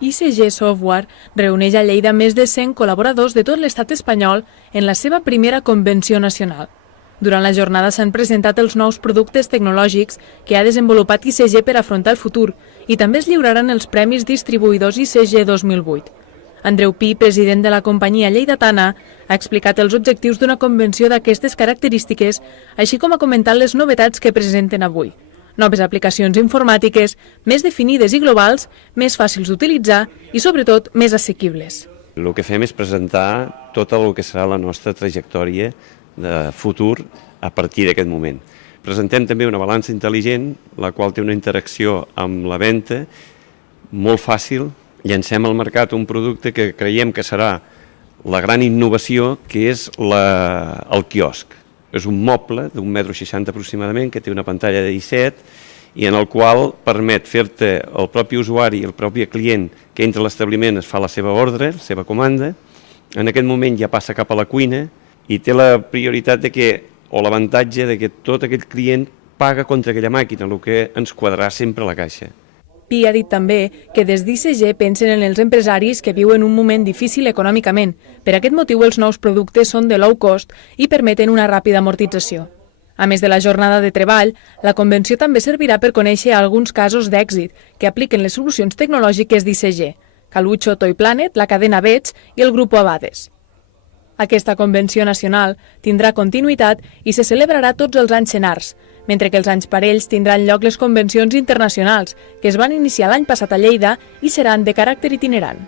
ICG Software reuneix a Lleida més de 100 col·laboradors de tot l'estat espanyol en la seva primera convenció nacional. Durant la jornada s'han presentat els nous productes tecnològics que ha desenvolupat ICG per afrontar el futur i també es lliuraran els Premis Distribuïdors ICG 2008. Andreu Pi, president de la companyia lleidatana, ha explicat els objectius d'una convenció d'aquestes característiques, així com ha comentat les novetats que presenten avui. Noves aplicacions informàtiques, més definides i globals, més fàcils d'utilitzar i, sobretot, més assequibles. El que fem és presentar tot el que serà la nostra trajectòria de futur a partir d'aquest moment. Presentem també una balança intel·ligent, la qual té una interacció amb la venda molt fàcil. Llancem al mercat un producte que creiem que serà la gran innovació, que és el quiosc. És un moble d'1,60 m aproximadament, que té una pantalla de 17 i en el qual permet fer-te el propi usuari, el propi client que entra a l'establiment es fa la seva ordre, la seva comanda. En aquest moment ja passa cap a la cuina i té la prioritat o l'avantatge de que tot aquell client paga contra aquella màquina, el que ens quadrarà sempre a la caixa. Pi ha dit també que des d'ICG pensen en els empresaris que viuen un moment difícil econòmicament. Per aquest motiu, els nous productes són de low cost i permeten una ràpida amortització. A més de la jornada de treball, la convenció també servirà per conèixer alguns casos d'èxit que apliquen les solucions tecnològiques d'ICG, Calucho, Toy Planet, la cadena Vets i el grup Abades. Aquesta convenció nacional tindrà continuïtat i se celebrarà tots els anys senars, mentre que els anys parells tindran lloc les convencions internacionals, que es van iniciar l'any passat a Lleida i seran de caràcter itinerant.